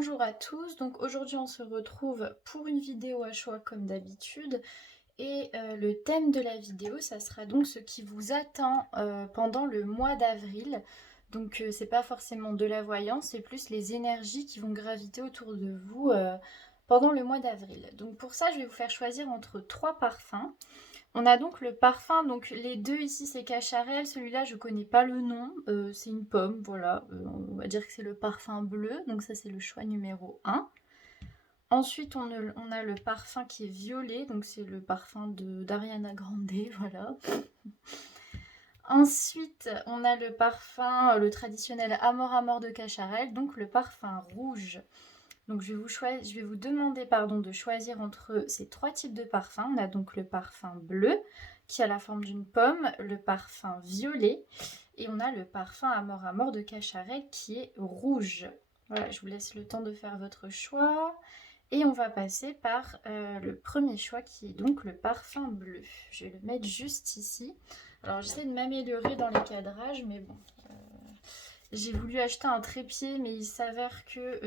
Bonjour à tous, donc aujourd'hui on se retrouve pour une vidéo à choix comme d'habitude et le thème de la vidéo ça sera donc ce qui vous attend pendant le mois d'avril. Donc c'est pas forcément de la voyance, c'est plus les énergies qui vont graviter autour de vous pendant le mois d'avril. Donc pour ça je vais vous faire choisir entre trois parfums. On a donc le parfum, donc les deux ici c'est Cacharel, celui-là je connais pas le nom, c'est une pomme, voilà, on va dire que c'est le parfum bleu, donc ça c'est le choix numéro un. Ensuite on a le parfum qui est violet, donc c'est le parfum d'Ariana Grande, voilà. Ensuite on a le parfum, le traditionnel Amor Amor de Cacharel, donc le parfum rouge. Donc je vais vous demander de choisir entre ces trois types de parfums. On a donc le parfum bleu qui a la forme d'une pomme, le parfum violet et on a le parfum Amor Amor de Cacharel qui est rouge. Voilà, je vous laisse le temps de faire votre choix. Et on va passer par le premier choix qui est donc le parfum bleu. Je vais le mettre juste ici. Alors j'essaie de m'améliorer dans les cadrages, mais bon, j'ai voulu acheter un trépied, mais il s'avère que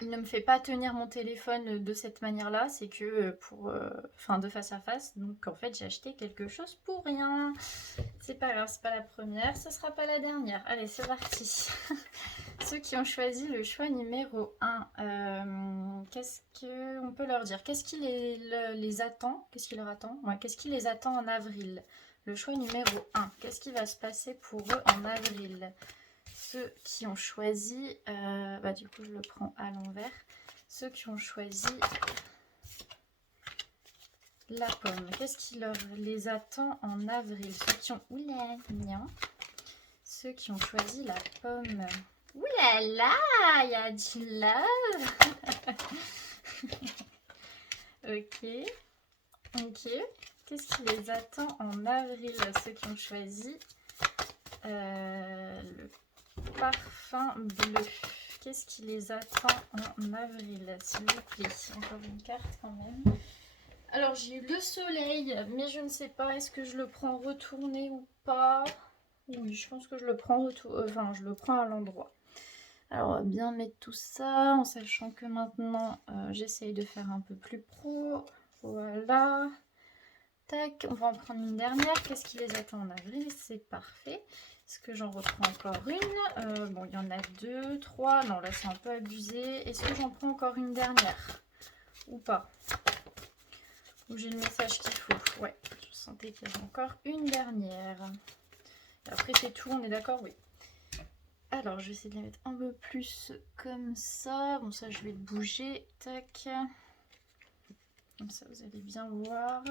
il ne me fait pas tenir mon téléphone de cette manière-là. C'est que de face à face. Donc en fait, j'ai acheté quelque chose pour rien. C'est pas grave, c'est pas la première, ce sera pas la dernière. Allez, c'est parti. Ceux qui ont choisi le choix numéro un, qu'est-ce qu'on peut leur dire? Qu'est-ce qui les attend? Qu'est-ce qui leur attend? Ouais, qu'est-ce qui les attend en avril? Le choix numéro un. Qu'est-ce qui va se passer pour eux en avril? Ceux qui ont choisi, du coup je le prends à l'envers. Ceux qui ont choisi la pomme, qu'est-ce qui les attend en avril? Ceux qui ont oula, bien. Ceux qui ont choisi la pomme. Oulala, il y a du love. Ok, ok. Qu'est-ce qui les attend en avril? Ceux qui ont choisi le parfum bleu. Qu'est-ce qui les attend en avril, s'il vous plaît? Encore une carte quand même. Alors j'ai eu le soleil, mais je ne sais pas, est-ce que je le prends retourné ou pas? Oui, je pense que je le prends je le prends à l'endroit. Alors on va bien mettre tout ça, en sachant que maintenant j'essaye de faire un peu plus pro. Voilà. Tac, on va en prendre une dernière. Qu'est-ce qui les attend en avril? C'est parfait. Est-ce que j'en reprends encore une? Bon, il y en a deux, trois. Non, là c'est un peu abusé. Est-ce que j'en prends encore une dernière? Ou pas? Ou j'ai le message qu'il faut? Ouais, je sentais qu'il y avait encore une dernière. Et après c'est tout, on est d'accord? Oui. Alors, je vais essayer de la mettre un peu plus comme ça. Bon, ça, je vais le bouger. Tac. Comme ça, vous allez bien voir.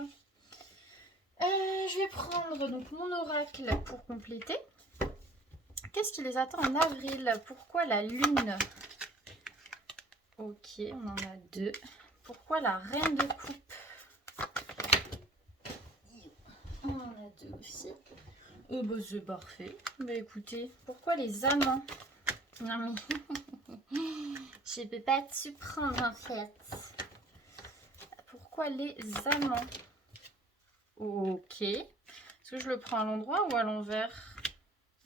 Je vais prendre donc mon oracle pour compléter. Qu'est-ce qui les attend en avril? Pourquoi la lune? Ok, on en a deux. Pourquoi la reine de coupe? On en a deux aussi. C'est parfait. Bah écoutez, pourquoi les amants? Non mais je peux pas te prendre en fait. Pourquoi les amants? Ok. Est-ce que je le prends à l'endroit ou à l'envers?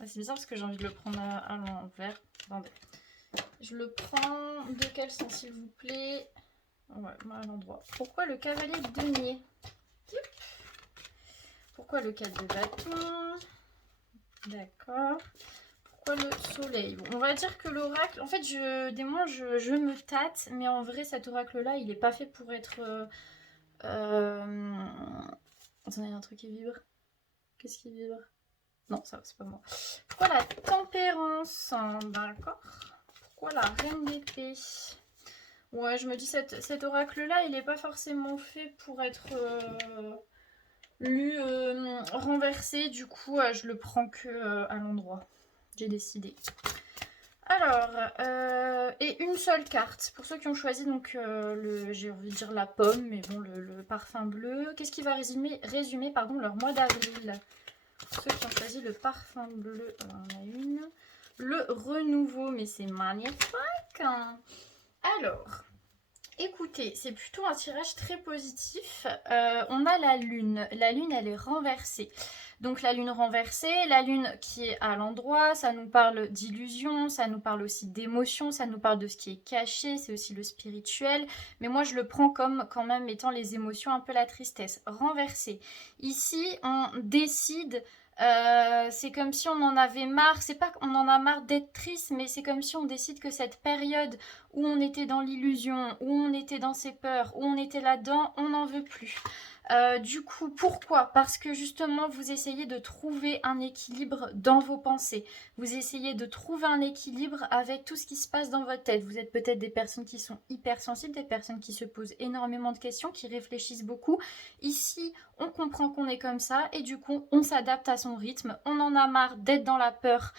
C'est bizarre parce que j'ai envie de le prendre à l'envers. Attendez. Je le prends de quel sens s'il vous plaît? Ouais, moi à l'endroit. Pourquoi le cavalier de denier? Pourquoi le 4 de bâton? D'accord. Pourquoi le soleil? Bon, on va dire que l'oracle... En fait, des moments, je me tâte, mais en vrai, cet oracle-là, il n'est pas fait pour être... Attendez, il y a un truc qui vibre. Qu'est-ce qui vibre? Non, ça, c'est pas moi. Pourquoi la tempérance? D'accord. Pourquoi la reine d'épée? Ouais, je me dis, cet oracle-là, il n'est pas forcément fait pour être lu renversé. Du coup, je le prends que à l'endroit. J'ai décidé. Alors, et une seule carte. Pour ceux qui ont choisi, donc, j'ai envie de dire la pomme, mais bon, le parfum bleu. Qu'est-ce qui va résumer leur mois d'avril? Ceux qui ont choisi le parfum bleu, on en a une. Le renouveau, mais c'est magnifique. Alors, Écoutez, c'est plutôt un tirage très positif. On a la lune. La lune, elle est renversée. Donc la lune renversée, la lune qui est à l'endroit, ça nous parle d'illusion, ça nous parle aussi d'émotion, ça nous parle de ce qui est caché, c'est aussi le spirituel. Mais moi, je le prends comme quand même étant les émotions, un peu la tristesse. Renversée. Ici, on décide. C'est comme si on en avait marre, c'est pas qu'on en a marre d'être triste, mais c'est comme si on décide que cette période où on était dans l'illusion, où on était dans ses peurs, où on était là-dedans, on n'en veut plus. Du coup, pourquoi? Parce que justement, vous essayez de trouver un équilibre dans vos pensées. Vous essayez de trouver un équilibre avec tout ce qui se passe dans votre tête. Vous êtes peut-être des personnes qui sont hypersensibles, des personnes qui se posent énormément de questions, qui réfléchissent beaucoup. Ici, on comprend qu'on est comme ça et du coup, on s'adapte à son rythme. On en a marre d'être dans la peur.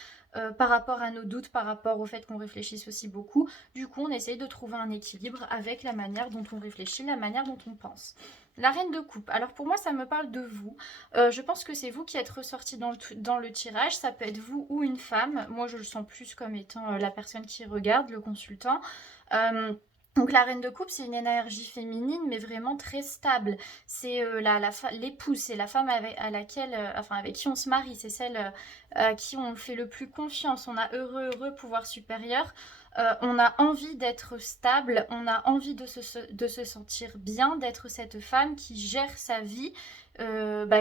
Par rapport à nos doutes, par rapport au fait qu'on réfléchisse aussi beaucoup. Du coup, on essaye de trouver un équilibre avec la manière dont on réfléchit, la manière dont on pense. La reine de coupe. Alors pour moi, ça me parle de vous. Je pense que c'est vous qui êtes ressorti dans le tirage. Ça peut être vous ou une femme. Moi, je le sens plus comme étant la personne qui regarde, le consultant. Donc la reine de coupe, c'est une énergie féminine, mais vraiment très stable. C'est l'épouse, c'est la femme à laquelle, enfin avec qui on se marie, c'est celle à qui on fait le plus confiance. On a heureux pouvoir supérieur. On a envie d'être stable, on a envie de se sentir bien, d'être cette femme qui gère sa vie,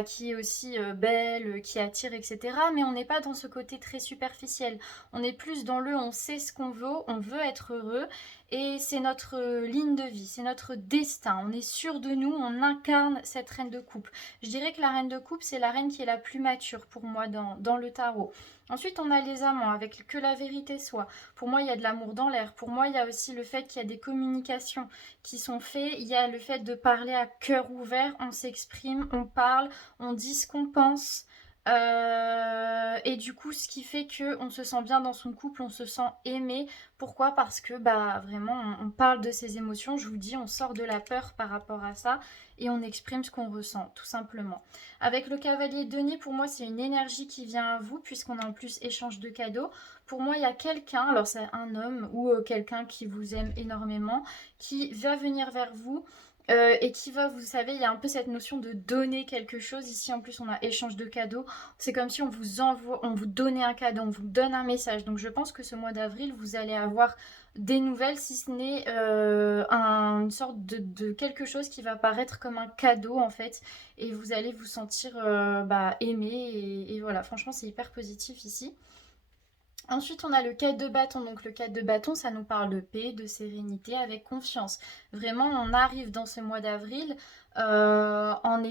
qui est aussi belle, qui attire, etc. Mais on n'est pas dans ce côté très superficiel. On est plus dans on sait ce qu'on veut, on veut être heureux. Et c'est notre ligne de vie, c'est notre destin. On est sûr de nous, on incarne cette reine de coupe. Je dirais que la reine de coupe, c'est la reine qui est la plus mature pour moi dans le tarot. Ensuite, on a les amants avec que la vérité soit. Pour moi, il y a de l'amour dans l'air. Pour moi, il y a aussi le fait qu'il y a des communications qui sont faites. Il y a le fait de parler à cœur ouvert. On s'exprime, on parle, on dit ce qu'on pense. Et du coup, ce qui fait que on se sent bien dans son couple, on se sent aimé. Pourquoi? Parce que vraiment, on parle de ses émotions. Je vous dis, on sort de la peur par rapport à ça et on exprime ce qu'on ressent, tout simplement. Avec le cavalier de denier, pour moi, c'est une énergie qui vient à vous, puisqu'on a en plus échange de cadeaux. Pour moi, il y a quelqu'un, alors c'est un homme ou quelqu'un qui vous aime énormément, qui va venir vers vous. Et qui va, vous savez, il y a un peu cette notion de donner quelque chose. Ici, en plus, on a échange de cadeaux. C'est comme si on vous envoie, on vous donnait un cadeau, on vous donne un message. Donc, je pense que ce mois d'avril, vous allez avoir des nouvelles, si ce n'est une sorte de quelque chose qui va paraître comme un cadeau, en fait. Et vous allez vous sentir aimé. Et voilà, franchement, c'est hyper positif ici. Ensuite, on a le 4 de bâton. Donc, le 4 de bâton, ça nous parle de paix, de sérénité, avec confiance. Vraiment, on arrive dans ce mois d'avril en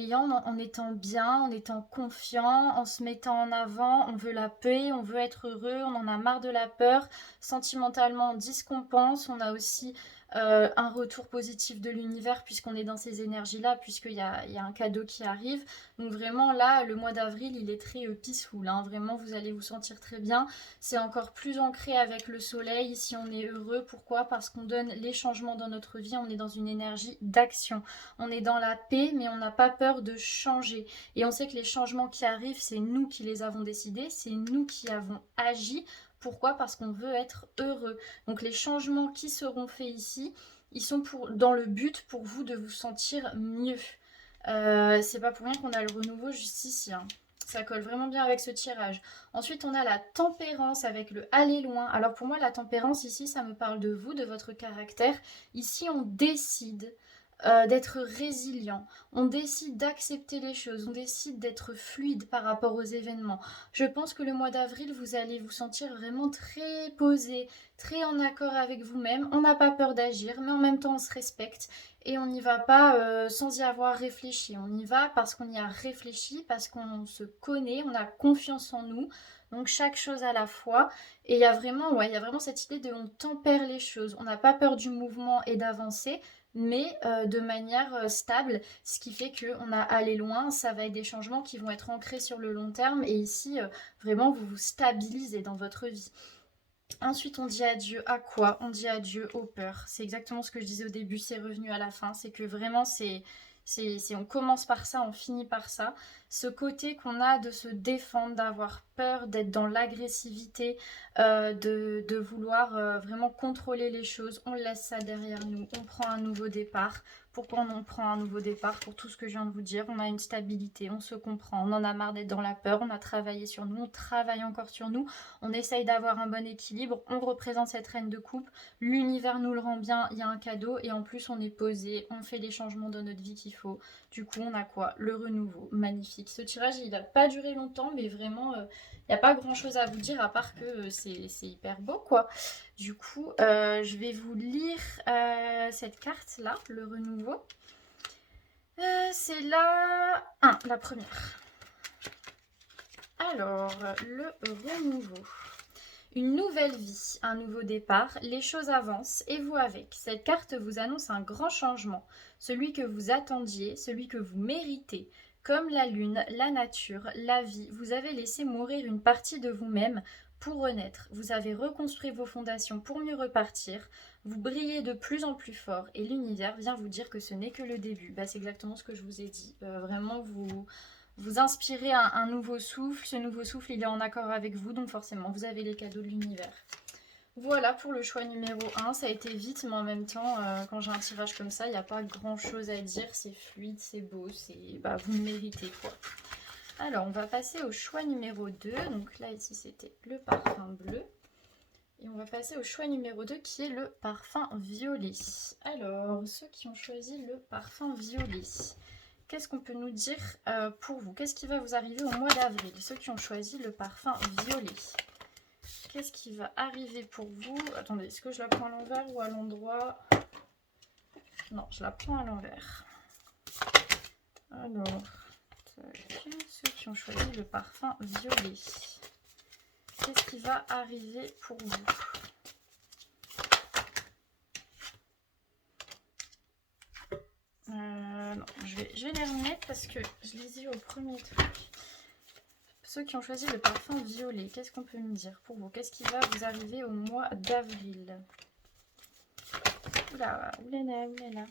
étant bien, en étant confiant, en se mettant en avant. On veut la paix, on veut être heureux, on en a marre de la peur. Sentimentalement, on dit ce qu'on pense. On a aussi un retour positif de l'univers puisqu'on est dans ces énergies-là, puisqu'il y a un cadeau qui arrive. Donc, vraiment, là, le mois d'avril, il est très peaceful. Hein. Vraiment, vous allez vous sentir très bien. C'est encore plus ancré avec le soleil. Ici, on est heureux. Pourquoi? Parce qu'on donne les changements dans notre vie. On est dans une énergie d'action. On est dans la paix, mais on n'a pas peur de changer. Et on sait que les changements qui arrivent, c'est nous qui les avons décidés. C'est nous qui avons agi. Pourquoi? Parce qu'on veut être heureux. Donc les changements qui seront faits ici, ils sont dans le but pour vous de vous sentir mieux. C'est pas pour rien qu'on a le renouveau juste ici. Hein. Ça colle vraiment bien avec ce tirage. Ensuite, on a la tempérance avec le aller loin. Alors pour moi, la tempérance ici, ça me parle de vous, de votre caractère. Ici, on décide d'être résilient. On décide d'accepter les choses. On décide d'être fluide par rapport aux événements. Je pense que le mois d'avril, vous allez vous sentir vraiment très posé, très en accord avec vous-même. On n'a pas peur d'agir, mais en même temps, on se respecte. Et on n'y va pas sans y avoir réfléchi. On y va parce qu'on y a réfléchi, parce qu'on se connaît, on a confiance en nous. Donc chaque chose à la fois. Et il y a vraiment cette idée de on tempère les choses. On n'a pas peur du mouvement et d'avancer, mais de manière stable, ce qui fait qu'on a allé loin, ça va être des changements qui vont être ancrés sur le long terme, et ici, vraiment, vous vous stabilisez dans votre vie. Ensuite, on dit adieu à quoi? On dit adieu aux peurs. C'est exactement ce que je disais au début, c'est revenu à la fin. C'est que vraiment, on commence par ça, on finit par ça. ce côté qu'on a de se défendre, d'avoir peur, d'être dans l'agressivité, de vouloir vraiment contrôler les choses. On laisse ça derrière nous, on prend un nouveau départ. Pourquoi on prend un nouveau départ? Pour tout ce que je viens de vous dire, on a une stabilité, on se comprend, on en a marre d'être dans la peur, on a travaillé sur nous, on travaille encore sur nous, on essaye d'avoir un bon équilibre, on représente cette reine de coupe, l'univers nous le rend bien, il y a un cadeau et en plus on est posé, on fait les changements dans notre vie qu'il faut. Du coup on a quoi? Le renouveau, magnifique. Ce tirage il n'a pas duré longtemps mais vraiment il n'y a pas grand chose à vous dire à part que c'est hyper beau quoi. Du coup, je vais vous lire cette carte-là, le renouveau. C'est la 1, la première. Alors, le renouveau. Une nouvelle vie, un nouveau départ, les choses avancent et vous avec. Cette carte vous annonce un grand changement, celui que vous attendiez, celui que vous méritez. Comme la lune, la nature, la vie, vous avez laissé mourir une partie de vous-même pour renaître. Vous avez reconstruit vos fondations pour mieux repartir. Vous brillez de plus en plus fort et l'univers vient vous dire que ce n'est que le début. Bah, c'est exactement ce que je vous ai dit. Vraiment, vous inspirez un nouveau souffle. Ce nouveau souffle, il est en accord avec vous, donc forcément, vous avez les cadeaux de l'univers. Voilà pour le choix numéro 1. Ça a été vite, mais en même temps, quand j'ai un tirage comme ça, il n'y a pas grand-chose à dire. C'est fluide, c'est beau, bah, vous le méritez, quoi. Alors, on va passer au choix numéro 2. Donc là, ici, c'était le parfum bleu. Et on va passer au choix numéro 2, qui est le parfum violet. Alors, ceux qui ont choisi le parfum violet, qu'est-ce qu'on peut nous dire pour vous? Qu'est-ce qui va vous arriver au mois d'avril? Ceux qui ont choisi le parfum violet. Qu'est-ce qui va arriver pour vous? Attendez, est-ce que je la prends à l'envers ou à l'endroit? Non, je la prends à l'envers. Alors, ceux qui ont choisi le parfum violet. Qu'est-ce qui va arriver pour vous? Non, je vais les remettre parce que je les ai eu au premier truc. Ceux qui ont choisi le parfum violet, qu'est-ce qu'on peut me dire pour vous? Qu'est-ce qui va vous arriver au mois d'avril? Oula, oulala, oulala.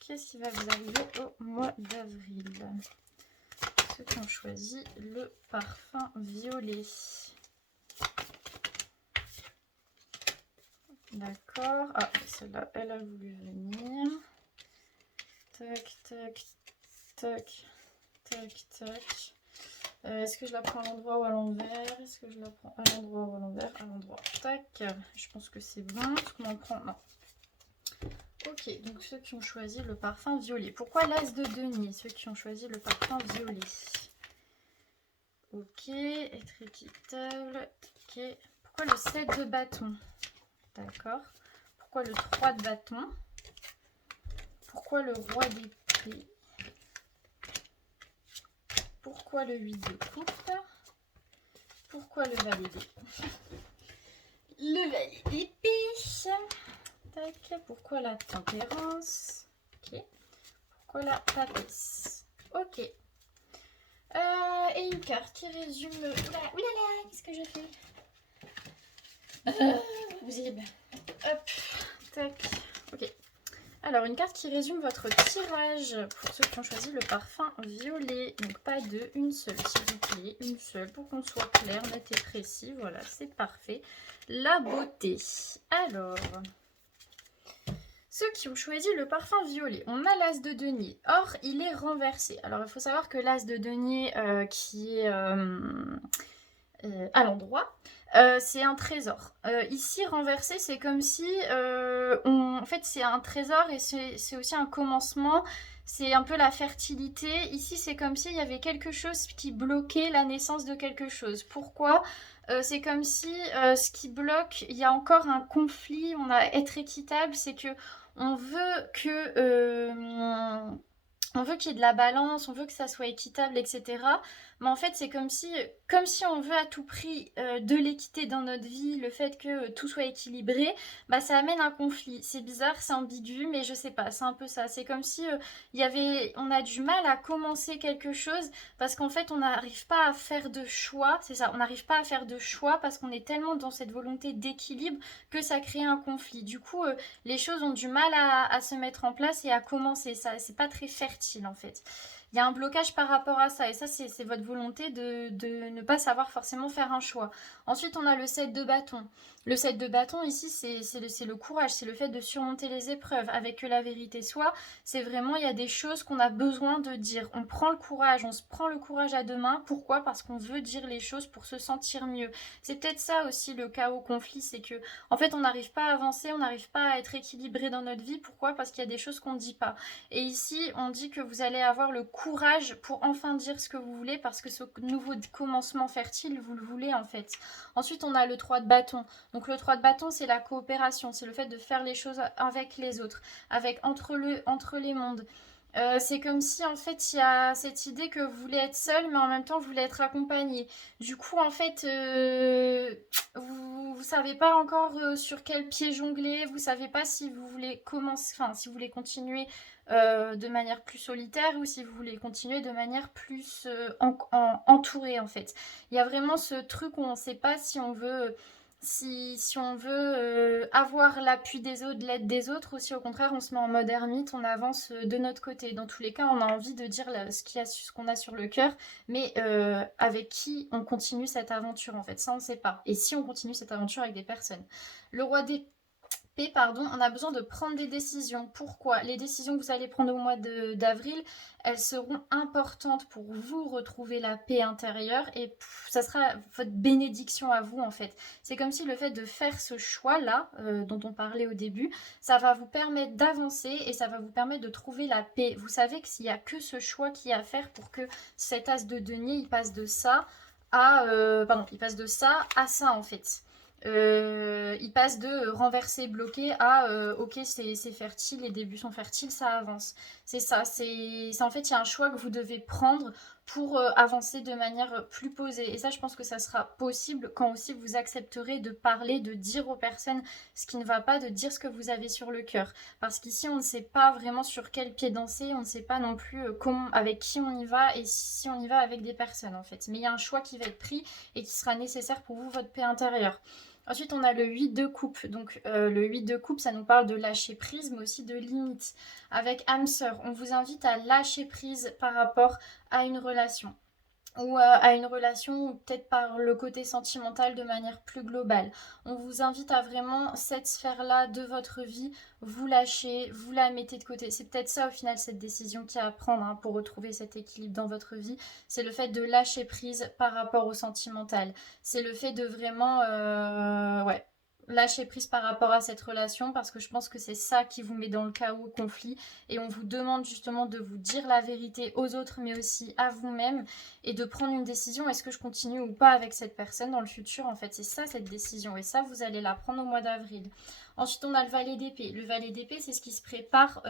Qu'est-ce qui va vous arriver au mois d'avril? Ceux qui ont choisi le parfum violet. D'accord. Ah, celle-là, elle a voulu venir. Tac, tac, tac, tac, tac. Est-ce que je la prends à l'endroit ou à l'envers? Est-ce que je la prends à l'endroit ou à l'envers? À l'endroit. Tac. Je pense que c'est bon. Est-ce qu'on en prend? Non. Ok, donc ceux qui ont choisi le parfum violet. Pourquoi l'as de denier? Ceux qui ont choisi le parfum violet. Ok, être équitable. Ok. Pourquoi le 7 de bâton? D'accord. Pourquoi le 3 de bâton? Pourquoi le roi d'épée? Pourquoi le 8 de coupe? Pourquoi le valet d'épée? Le valet d'épée. Tac. Pourquoi la tempérance? Ok. Pourquoi la papesse? Ok. Et une carte qui résume... Oulala, qu'est-ce que je fais? Visible. Hop. Tac. Ok. Alors, une carte qui résume votre tirage pour ceux qui ont choisi le parfum violet. Donc, pas deux, une seule, s'il vous plaît. Une seule pour qu'on soit clair, net et précis. Voilà, c'est parfait. La beauté. Alors, ceux qui ont choisi le parfum violet, on a l'as de denier. Or, il est renversé. Alors, il faut savoir que l'as de denier qui est à l'endroit, c'est un trésor. Ici, renversé, c'est comme si... en fait, c'est un trésor et c'est aussi un commencement. C'est un peu la fertilité. Ici, c'est comme s'il y avait quelque chose qui bloquait la naissance de quelque chose. Pourquoi? C'est comme si ce qui bloque, il y a encore un conflit. On a être équitable, c'est que on veut que... On veut qu'il y ait de la balance, on veut que ça soit équitable, etc. Mais en fait, c'est comme si on veut à tout prix de l'équité dans notre vie, le fait que tout soit équilibré, bah ça amène un conflit. C'est bizarre, c'est ambigu, mais je sais pas, c'est un peu ça. C'est comme si on a du mal à commencer quelque chose parce qu'en fait, on n'arrive pas à faire de choix. C'est ça, on n'arrive pas à faire de choix parce qu'on est tellement dans cette volonté d'équilibre que ça crée un conflit. Du coup, les choses ont du mal à se mettre en place et à commencer. Ça, c'est pas très fertile en fait. Il y a un blocage par rapport à ça et ça c'est votre volonté de ne pas savoir forcément faire un choix. Ensuite on a le 7 de bâton. Le 7 de bâton ici c'est le courage, c'est le fait de surmonter les épreuves avec que la vérité soit. C'est vraiment il y a des choses qu'on a besoin de dire. On prend le courage, on se prend le courage à deux mains. Pourquoi? Parce qu'on veut dire les choses pour se sentir mieux. C'est peut-être ça aussi le chaos conflit, c'est que en fait on n'arrive pas à avancer, on n'arrive pas à être équilibré dans notre vie. Pourquoi? Parce qu'il y a des choses qu'on ne dit pas. Et ici, on dit que vous allez avoir le courage pour enfin dire ce que vous voulez parce que ce nouveau commencement fertile, vous le voulez en fait. Ensuite, on a le 3 de bâton. Donc le 3 de bâton, c'est la coopération, c'est le fait de faire les choses avec les autres, avec entre les mondes. C'est comme si en fait il y a cette idée que vous voulez être seul mais en même temps vous voulez être accompagné. Du coup en fait vous savez pas encore sur quel pied jongler, vous savez pas si vous voulez commencer, enfin si vous voulez continuer de manière plus solitaire ou si vous voulez continuer de manière plus entourée en fait. Il y a vraiment ce truc où on ne sait pas si on veut si on veut avoir l'appui des autres, l'aide des autres, ou si au contraire on se met en mode ermite, on avance de notre côté. Dans tous les cas, on a envie de dire ce qu'on a sur le cœur, mais avec qui on continue cette aventure en fait, ça on ne sait pas. Et si on continue cette aventure avec des personnes. Le roi des pardon, on a besoin de prendre des décisions. Pourquoi? Les décisions que vous allez prendre au mois d'avril, elles seront importantes pour vous retrouver la paix intérieure et ça sera votre bénédiction à vous en fait. C'est comme si le fait de faire ce choix-là, dont on parlait au début, ça va vous permettre d'avancer et ça va vous permettre de trouver la paix. Vous savez que s'il n'y a que ce choix qu'il y a à faire pour que cet as de denier, il passe de ça il passe de ça à ça en fait. Il passe de renverser, bloquer à ok c'est fertile, les débuts sont fertiles, ça avance. C'est ça, c'est en fait il y a un choix que vous devez prendre pour avancer de manière plus posée. Et ça je pense que ça sera possible quand aussi vous accepterez de parler, de dire aux personnes ce qui ne va pas, de dire ce que vous avez sur le cœur. Parce qu'ici on ne sait pas vraiment sur quel pied danser, on ne sait pas non plus avec qui on y va et si on y va avec des personnes en fait. Mais il y a un choix qui va être pris et qui sera nécessaire pour vous, votre paix intérieure. Ensuite, on a le 8 de coupe. Donc, le 8 de coupe, ça nous parle de lâcher prise, mais aussi de limite. Avec âme sœur, on vous invite à lâcher prise par rapport à une relation ou à une relation ou peut-être par le côté sentimental de manière plus globale. On vous invite à vraiment cette sphère-là de votre vie, vous lâchez, vous la mettez de côté. C'est peut-être ça au final cette décision qu'il y a à prendre pour retrouver cet équilibre dans votre vie. C'est le fait de lâcher prise par rapport au sentimental. C'est le fait de vraiment lâcher prise par rapport à cette relation parce que je pense que c'est ça qui vous met dans le chaos, au conflit et on vous demande justement de vous dire la vérité aux autres mais aussi à vous-même et de prendre une décision, est-ce que je continue ou pas avec cette personne dans le futur en fait, c'est ça cette décision et ça vous allez la prendre au mois d'avril. Ensuite on a le valet d'épée. Le valet d'épée c'est ce qui se prépare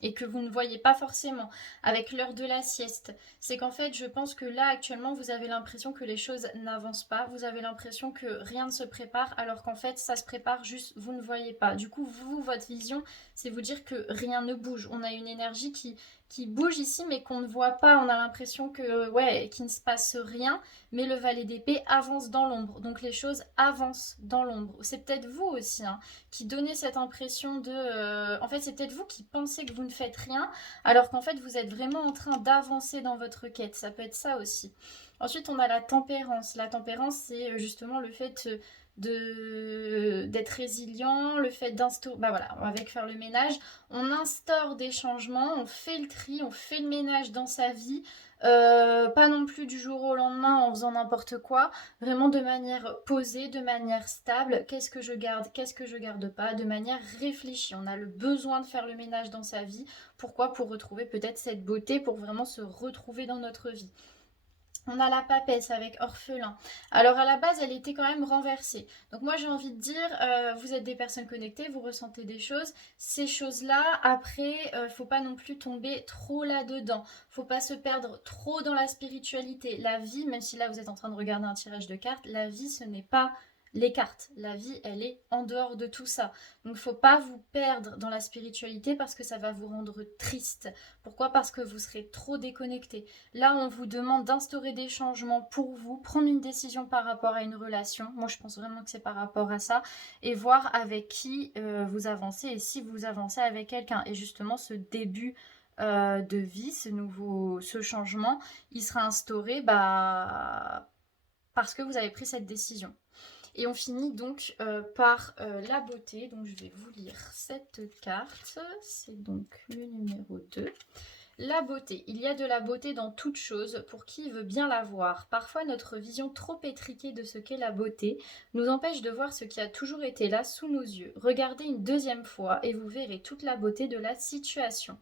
et que vous ne voyez pas forcément avec l'heure de la sieste. C'est qu'en fait je pense que là actuellement vous avez l'impression que les choses n'avancent pas, vous avez l'impression que rien ne se prépare alors qu'en fait ça se prépare juste vous ne voyez pas. Du coup vous, votre vision c'est vous dire que rien ne bouge. On a une énergie qui bouge ici mais qu'on ne voit pas, on a l'impression que qu'il ne se passe rien, mais le valet d'épée avance dans l'ombre, donc les choses avancent dans l'ombre. C'est peut-être vous aussi qui donnez cette impression de en fait c'est peut-être vous qui pensez que vous ne faites rien alors qu'en fait vous êtes vraiment en train d'avancer dans votre quête, ça peut être ça aussi. Ensuite on a la tempérance. La tempérance c'est justement le fait d'être résilient, le fait d'instaurer, bah voilà, on va faire le ménage, on instaure des changements, on fait le tri, on fait le ménage dans sa vie, pas non plus du jour au lendemain en faisant n'importe quoi, vraiment de manière posée, de manière stable, qu'est-ce que je garde pas, de manière réfléchie. On a le besoin de faire le ménage dans sa vie, pourquoi? Pour retrouver peut-être cette beauté, pour vraiment se retrouver dans notre vie. On a la papesse avec orphelin. Alors à la base, elle était quand même renversée. Donc moi j'ai envie de dire, vous êtes des personnes connectées, vous ressentez des choses. Ces choses-là, après, faut pas non plus tomber trop là-dedans. Faut pas se perdre trop dans la spiritualité. La vie, même si là vous êtes en train de regarder un tirage de cartes, la vie ce n'est pas les cartes. La vie, elle est en dehors de tout ça. Donc faut pas vous perdre dans la spiritualité parce que ça va vous rendre triste. Pourquoi? Parce que vous serez trop déconnecté. Là, on vous demande d'instaurer des changements pour vous, prendre une décision par rapport à une relation. Moi, je pense vraiment que c'est par rapport à ça. Et voir avec qui vous avancez et si vous avancez avec quelqu'un. Et justement, ce début de vie, ce changement, il sera instauré parce que vous avez pris cette décision. Et on finit donc par la beauté. Donc je vais vous lire cette carte. C'est donc le numéro 2. La beauté. Il y a de la beauté dans toute chose pour qui veut bien la voir. Parfois notre vision trop étriquée de ce qu'est la beauté nous empêche de voir ce qui a toujours été là sous nos yeux. Regardez une deuxième fois et vous verrez toute la beauté de la situation.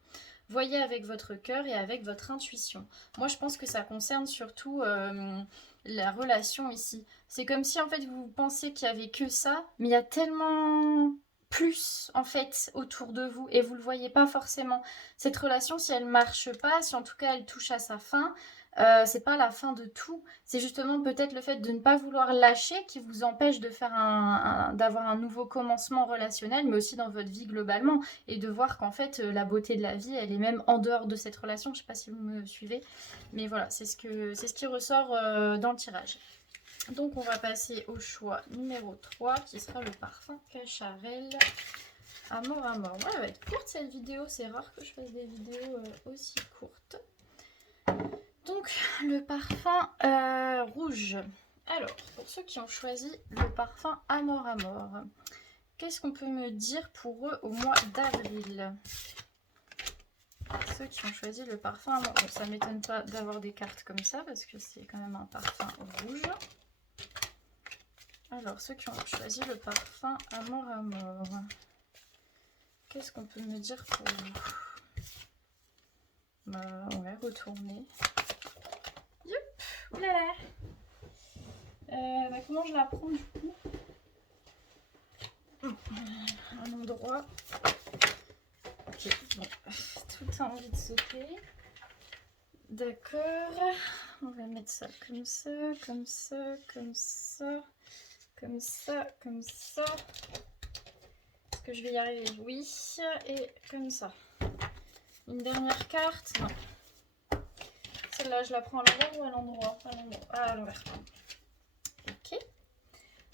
Voyez avec votre cœur et avec votre intuition. Moi je pense que ça concerne surtout la relation ici. C'est comme si en fait vous pensiez qu'il n'y avait que ça, mais il y a tellement plus en fait autour de vous et vous le voyez pas forcément. Cette relation, si elle marche pas, si en tout cas elle touche à sa fin, c'est pas la fin de tout. C'est justement peut-être le fait de ne pas vouloir lâcher qui vous empêche de faire d'avoir un nouveau commencement relationnel, mais aussi dans votre vie globalement, et de voir qu'en fait la beauté de la vie, elle est même en dehors de cette relation. Je sais pas si vous me suivez, mais voilà, c'est ce qui ressort dans le tirage. Donc on va passer au choix numéro 3 qui sera le parfum Cacharel Amour à mort. Ouais, elle va être courte cette vidéo, c'est rare que je fasse des vidéos aussi courtes. Donc le parfum rouge. Alors pour ceux qui ont choisi le parfum Amour à mort, qu'est-ce qu'on peut me dire pour eux au mois d'avril? Ceux qui ont choisi le parfum Amour, bon, ça m'étonne pas d'avoir des cartes comme ça parce que c'est quand même un parfum rouge. Alors, ceux qui ont choisi le parfum Amour à mort, qu'est-ce qu'on peut me dire pour vous? On va retourner. Youp, oulala. Comment je la prends du coup? Un endroit. Ok, bon, tout a envie de sauter. D'accord, on va mettre ça comme ça, comme ça, comme ça. Comme ça, comme ça. Est-ce que je vais y arriver? Oui. Et comme ça. Une dernière carte? Non. Celle-là, je la prends à l'envers ou à l'endroit? À l'envers. Ok.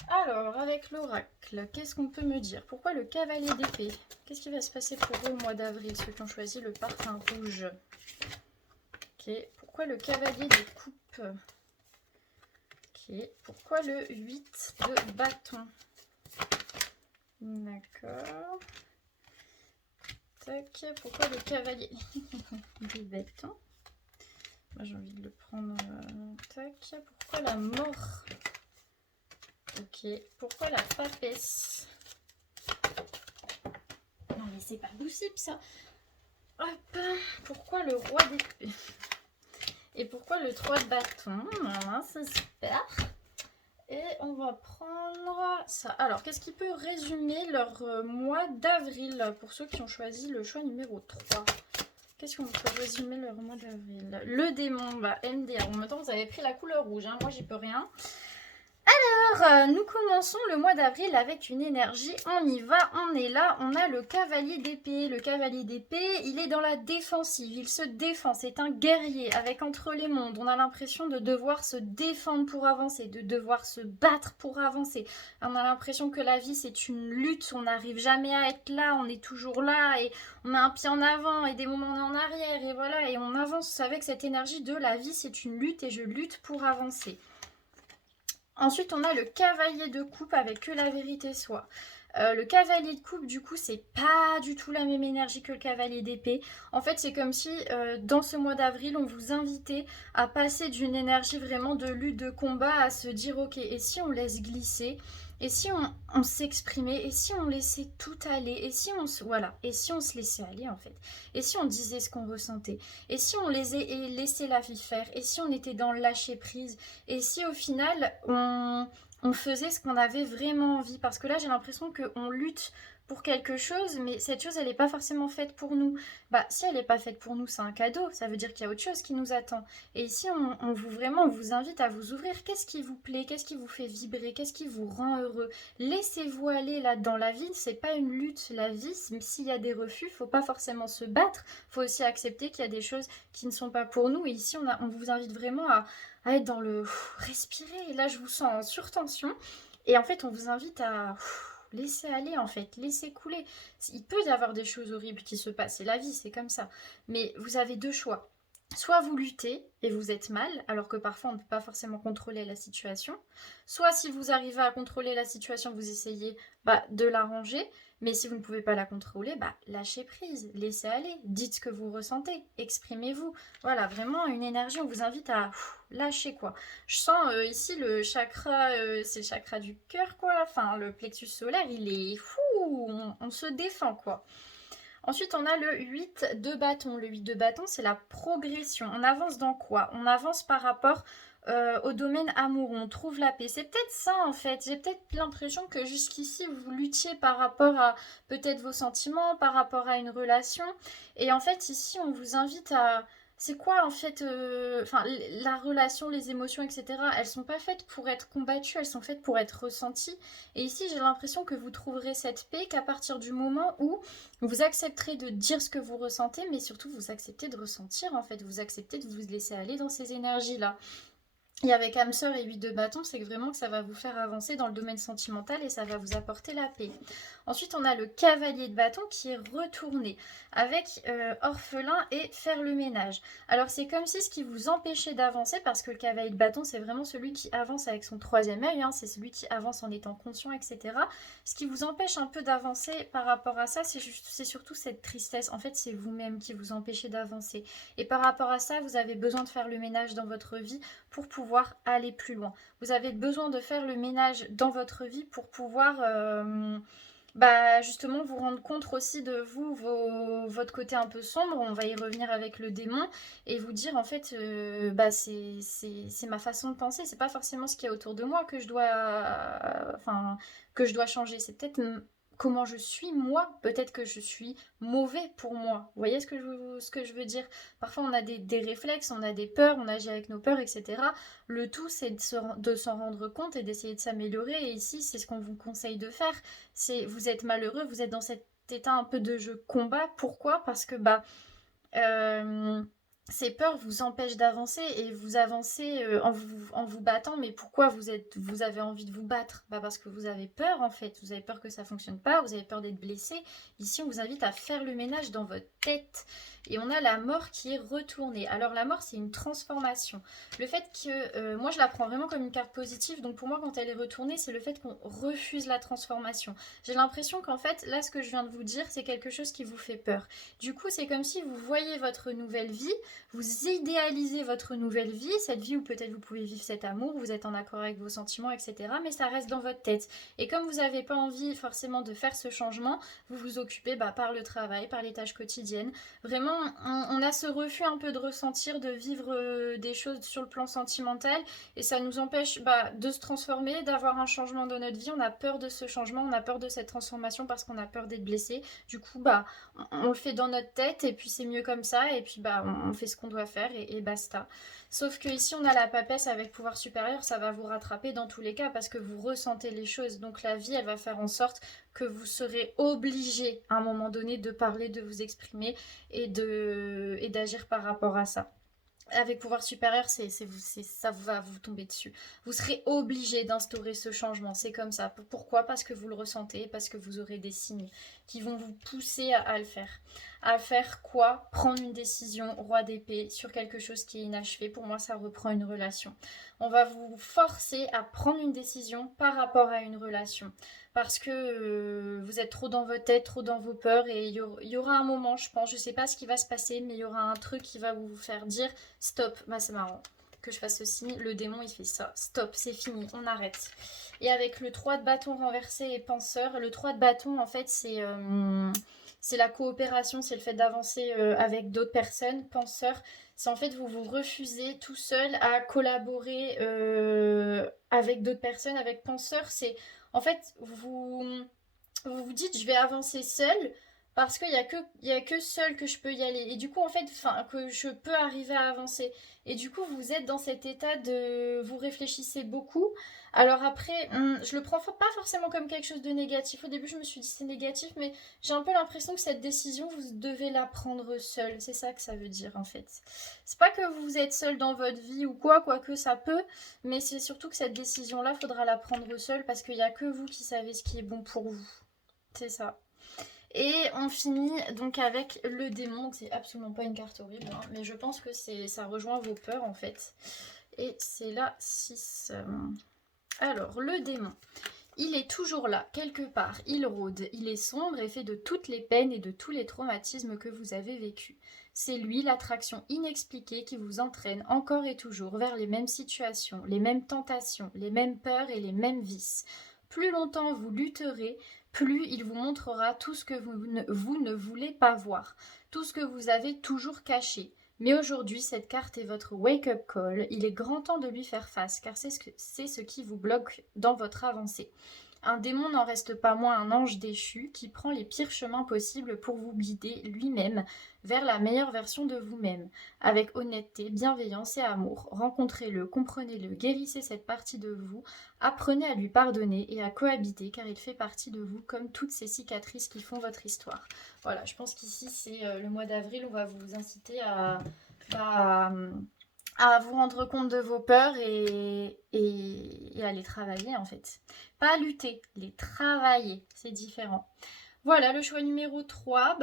Alors, avec l'oracle, qu'est-ce qu'on peut me dire? Pourquoi le cavalier d'épée? Qu'est-ce qui va se passer pour eux au mois d'avril, ceux qui ont choisi le parfum rouge? Ok. Pourquoi le cavalier de coupe? Ok, pourquoi le 8 de bâton? D'accord. Tac, pourquoi le cavalier des bâtons? Moi j'ai envie de le prendre. Tac, pourquoi la mort? Ok, pourquoi la papesse? Non mais c'est pas possible ça. Hop, pourquoi le roi d'épée? Et pourquoi le 3 de bâton? Voilà, c'est super. Et on va prendre ça. Alors, qu'est-ce qui peut résumer leur mois d'avril pour ceux qui ont choisi le choix numéro 3? Qu'est-ce qu'on peut résumer leur mois d'avril? Le démon, bah MDR. En même temps, vous avez pris la couleur rouge, hein. Moi j'y peux rien. Alors, nous commençons le mois d'avril avec une énergie, on y va, on est là, on a le cavalier d'épée. Le cavalier d'épée, il est dans la défensive, il se défend, c'est un guerrier avec entre les mondes. On a l'impression de devoir se défendre pour avancer, de devoir se battre pour avancer. On a l'impression que la vie c'est une lutte, on n'arrive jamais à être là, on est toujours là et on met un pied en avant et des moments on est en arrière et voilà, et on avance avec cette énergie de la vie c'est une lutte et je lutte pour avancer. Ensuite, on a le cavalier de coupe avec que la vérité soit. Le cavalier de coupe, du coup, c'est pas du tout la même énergie que le cavalier d'épée. En fait, c'est comme si dans ce mois d'avril, on vous invitait à passer d'une énergie vraiment de lutte, de combat, à se dire, ok, et si on laisse glisser Et si on s'exprimait, et si on laissait tout aller, et si on se, voilà, et si on se laissait aller en fait, et si on disait ce qu'on ressentait, et si on laissait la vie faire, et si on était dans le lâcher prise, et si au final on faisait ce qu'on avait vraiment envie, parce que là j'ai l'impression qu'on lutte pour quelque chose, mais cette chose elle n'est pas forcément faite pour nous. Bah si elle n'est pas faite pour nous, c'est un cadeau, ça veut dire qu'il y a autre chose qui nous attend. Et ici, on vous invite à vous ouvrir. Qu'est-ce qui vous plaît? Qu'est-ce qui vous fait vibrer? Qu'est-ce qui vous rend heureux? Laissez-vous aller là dans la vie. C'est pas une lutte, la vie. S'il y a des refus, faut pas forcément se battre. Faut aussi accepter qu'il y a des choses qui ne sont pas pour nous. Et ici, on vous invite vraiment à être dans le respirer. Et là, je vous sens en surtension. Et en fait, on vous invite à laisser aller, en fait, laisser couler. Il peut y avoir des choses horribles qui se passent. C'est la vie, c'est comme ça. Mais vous avez deux choix. Soit vous luttez et vous êtes mal, alors que parfois on ne peut pas forcément contrôler la situation. Soit si vous arrivez à contrôler la situation, vous essayez de l'arranger. Mais si vous ne pouvez pas la contrôler, lâchez prise, laissez aller, dites ce que vous ressentez, exprimez-vous. Voilà, vraiment une énergie, on vous invite à lâcher quoi. Je sens ici le chakra, c'est le chakra du cœur quoi, enfin le plexus solaire, il est fou, on se défend quoi. Ensuite, on a le 8 de bâton. Le 8 de bâton, c'est la progression. On avance dans quoi? On avance par rapport au domaine amour. On trouve la paix. C'est peut-être ça, en fait. J'ai peut-être l'impression que jusqu'ici, vous luttiez par rapport à peut-être vos sentiments, par rapport à une relation. Et en fait, ici, on vous invite à... C'est quoi en fait, la relation, les émotions, etc. Elles sont pas faites pour être combattues, elles sont faites pour être ressenties. Et ici, j'ai l'impression que vous trouverez cette paix qu'à partir du moment où vous accepterez de dire ce que vous ressentez, mais surtout vous acceptez de ressentir en fait, vous acceptez de vous laisser aller dans ces énergies-là. Et avec âme sœur et 8 de bâton, c'est que vraiment que ça va vous faire avancer dans le domaine sentimental et ça va vous apporter la paix. Ensuite, on a le cavalier de bâton qui est retourné avec orphelin et faire le ménage. Alors, c'est comme si ce qui vous empêchait d'avancer, parce que le cavalier de bâton, c'est vraiment celui qui avance avec son troisième œil, c'est celui qui avance en étant conscient, etc. Ce qui vous empêche un peu d'avancer par rapport à ça, c'est surtout cette tristesse. En fait, c'est vous-même qui vous empêchez d'avancer. Et par rapport à ça, vous avez besoin de faire le ménage dans votre vie pour pouvoir aller plus loin. Vous avez besoin de faire le ménage dans votre vie pour pouvoir justement vous rendre compte aussi de vous, votre côté un peu sombre. On va y revenir avec le démon et vous dire en fait c'est ma façon de penser, c'est pas forcément ce qu'il y a autour de moi que que je dois changer, c'est peut-être comment je suis moi, peut-être que je suis mauvais pour moi. Vous voyez ce que je veux dire? Parfois on a des réflexes, on a des peurs, on agit avec nos peurs, etc. Le tout c'est de s'en rendre compte et d'essayer de s'améliorer. Et ici c'est ce qu'on vous conseille de faire. C'est vous êtes malheureux, vous êtes dans cet état un peu de jeu combat. Pourquoi? Parce que euh, ces peurs vous empêchent d'avancer et vous avancez en vous battant. Mais pourquoi vous avez envie de vous battre? Parce que vous avez peur en fait. Vous avez peur que ça fonctionne pas, vous avez peur d'être blessé. Ici, on vous invite à faire le ménage dans votre tête. Et on a la mort qui est retournée. Alors la mort, c'est une transformation. Le fait que, moi je la prends vraiment comme une carte positive. Donc pour moi, quand elle est retournée, c'est le fait qu'on refuse la transformation. J'ai l'impression qu'en fait, là, ce que je viens de vous dire, c'est quelque chose qui vous fait peur. Du coup, c'est comme si vous voyez votre nouvelle vie, vous idéalisez votre nouvelle vie, cette vie où peut-être vous pouvez vivre cet amour, vous êtes en accord avec vos sentiments, etc. Mais ça reste dans votre tête. Et comme vous n'avez pas envie forcément de faire ce changement, vous vous occupez par le travail, par les tâches quotidiennes. Vraiment, on a ce refus un peu de ressentir, de vivre des choses sur le plan sentimental, et ça nous empêche de se transformer, d'avoir un changement dans notre vie. On a peur de ce changement, on a peur de cette transformation parce qu'on a peur d'être blessé. Du coup, on le fait dans notre tête et puis c'est mieux comme ça, et puis on fait ce qu'on doit faire et basta. Sauf que ici on a la papesse avec pouvoir supérieur, ça va vous rattraper dans tous les cas parce que vous ressentez les choses. Donc la vie elle va faire en sorte que vous serez obligé à un moment donné de parler, de vous exprimer et d'agir par rapport à ça. Avec pouvoir supérieur, ça va vous tomber dessus. Vous serez obligé d'instaurer ce changement. C'est comme ça. Pourquoi? Parce que vous le ressentez, parce que vous aurez des signes qui vont vous pousser à le faire. À faire quoi? Prendre une décision, roi d'épée, sur quelque chose qui est inachevé. Pour moi, ça reprend une relation. On va vous forcer à prendre une décision par rapport à une relation. Parce que vous êtes trop dans votre tête, trop dans vos peurs. Et il y aura un moment, je pense, je sais pas ce qui va se passer, mais il y aura un truc qui va vous faire dire stop, c'est marrant. que je fasse ce signe, le démon il fait ça. Stop, c'est fini, on arrête. Et avec le 3 de bâton renversé et penseur, le 3 de bâton en fait c'est la coopération, c'est le fait d'avancer avec d'autres personnes. Penseur, c'est en fait vous vous refusez tout seul à collaborer avec d'autres personnes. Avec penseur, c'est en fait vous vous dites je vais avancer seul parce qu'il y a que seul que je peux y aller. Et du coup, en fait, que je peux arriver à avancer. Et du coup, vous êtes dans cet état de... Vous réfléchissez beaucoup. Alors après, je le prends pas forcément comme quelque chose de négatif. Au début, je me suis dit c'est négatif, mais j'ai un peu l'impression que cette décision, vous devez la prendre seul. C'est ça que ça veut dire, en fait. C'est pas que vous êtes seul dans votre vie ou quoi, quoique ça peut, mais c'est surtout que cette décision-là, faudra la prendre seul parce qu'il n'y a que vous qui savez ce qui est bon pour vous. C'est ça. Et on finit donc avec le démon. C'est absolument pas une carte horrible, hein, mais je pense que ça rejoint vos peurs en fait. Et c'est la 6. Alors, le démon. Il est toujours là, quelque part, il rôde, il est sombre et fait de toutes les peines et de tous les traumatismes que vous avez vécus. C'est lui, l'attraction inexpliquée qui vous entraîne encore et toujours vers les mêmes situations, les mêmes tentations, les mêmes peurs et les mêmes vices. Plus longtemps vous lutterez, plus il vous montrera tout ce que vous ne voulez pas voir, tout ce que vous avez toujours caché. Mais aujourd'hui, cette carte est votre wake-up call. Il est grand temps de lui faire face, car c'est ce qui vous bloque dans votre avancée. Un démon n'en reste pas moins un ange déchu qui prend les pires chemins possibles pour vous guider lui-même vers la meilleure version de vous-même. Avec honnêteté, bienveillance et amour, rencontrez-le, comprenez-le, guérissez cette partie de vous, apprenez à lui pardonner et à cohabiter car il fait partie de vous comme toutes ces cicatrices qui font votre histoire. Voilà, je pense qu'ici c'est le mois d'avril, on va vous inciter à vous rendre compte de vos peurs et à les travailler en fait. Pas lutter, les travailler, c'est différent. Voilà, le choix numéro 3,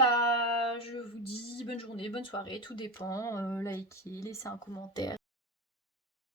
je vous dis bonne journée, bonne soirée, tout dépend. Likez, laissez un commentaire.